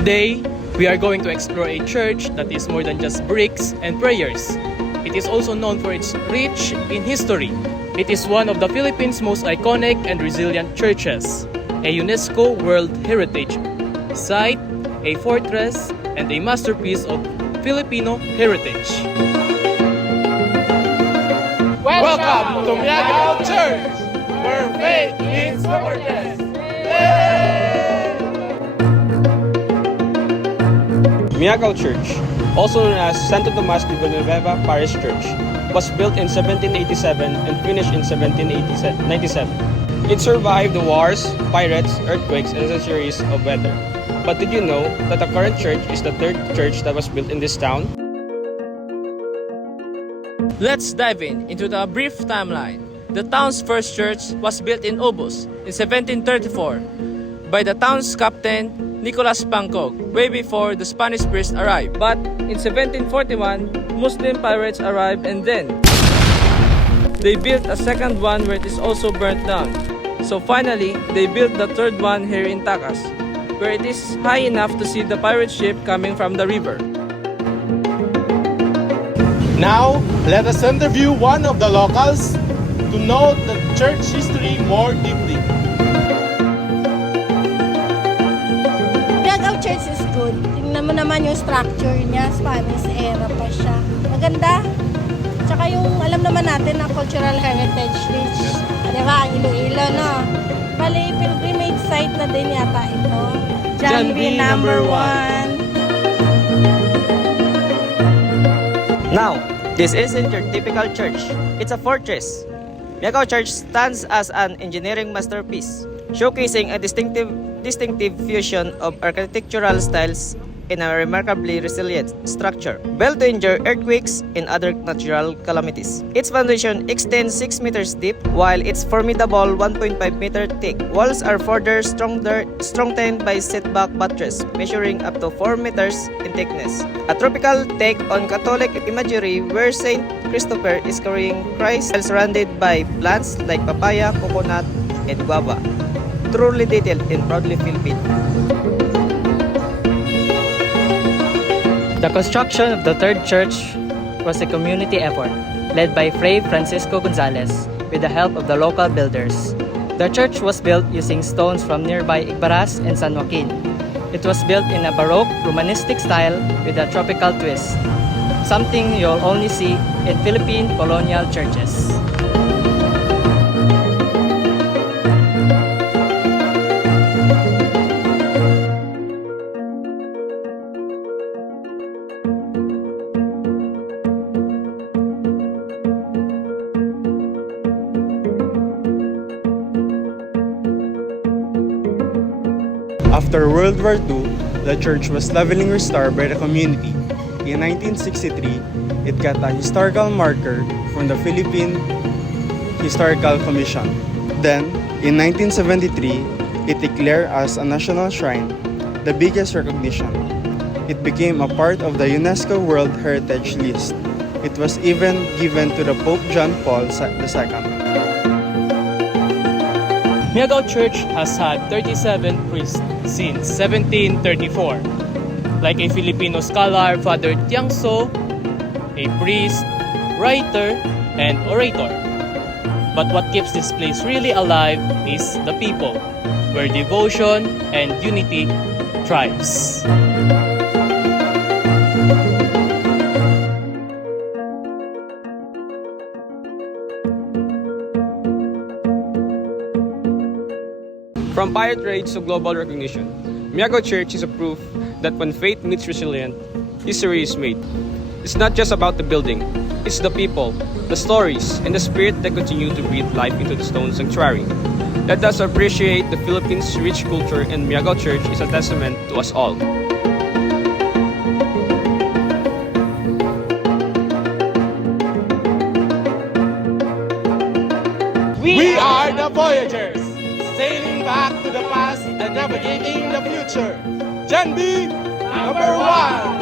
Today, we are going to explore a church that is more than just bricks and prayers. It is also known for its rich in history. It is one of the Philippines' most iconic and resilient churches, a UNESCO World Heritage Site, a fortress, and a masterpiece of Filipino heritage. Welcome to Miagao Church, where faith meets the purpose. Miagao Church, also known as Santo Tomas de Villanueva Parish Church, was built in 1787 and finished in 1797. It survived the wars, pirates, earthquakes, and a series of weather. But did you know that the current church is the third church that was built in this town? Let's dive into the brief timeline. The town's first church was built in Obos in 1734 by the town's captain Nicolas Pancog, way before the Spanish priests arrived. But in 1741, Muslim pirates arrived and then they built a second one where it is also burnt down. So finally, they built the third one here in Tacas, where it is high enough to see the pirate ship coming from the river. Now, let us interview one of the locals to know the church history more deeply. Miagao Church is good. Tingnan mo naman yung structure niya, Spanish era pa siya. Maganda. Tsaka yung alam naman natin na cultural heritage rich. Diba, ang Iloilo, no? Bali, pilgrimage site na din yata ito. John B. number 1. Now, this isn't your typical church. It's a fortress. Miagao Church stands as an engineering masterpiece, showcasing a distinctive fusion of architectural styles in a remarkably resilient structure, built to endure earthquakes and other natural calamities. Its foundation extends 6 meters deep, while its formidable 1.5 meter thick walls are further strengthened by setback buttress, measuring up to 4 meters in thickness. A tropical take on Catholic imagery where Saint Christopher is carrying Christ while surrounded by plants like papaya, coconut, and guava. Truly detailed and proudly Filipino. The construction of the third church was a community effort led by Fray Francisco Gonzalez with the help of the local builders. The church was built using stones from nearby Igbaras and San Joaquin. It was built in a Baroque Romanistic style with a tropical twist, something you'll only see in Philippine colonial churches. After World War II, the church was leveling restored by the community. In 1963, it got a historical marker from the Philippine Historical Commission. Then, in 1973, it declared as a national shrine, the biggest recognition. It became a part of the UNESCO World Heritage List. It was even given to the Pope John Paul II. Miagao Church has had 37 priests since 1734. Like a Filipino scholar, Father Tiangso, a priest, writer, and orator. But what keeps this place really alive is the people, where devotion and unity thrives. From pirate raids to global recognition, Miagao Church is a proof that when faith meets resilient, history is made. It's not just about the building, it's the people, the stories, and the spirit that continue to breathe life into the stone sanctuary. Let us appreciate the Philippines' rich culture, and Miagao Church is a testament to us all. We are the Voyagers, sailing back to the past and navigating the future. Gen B, number 1.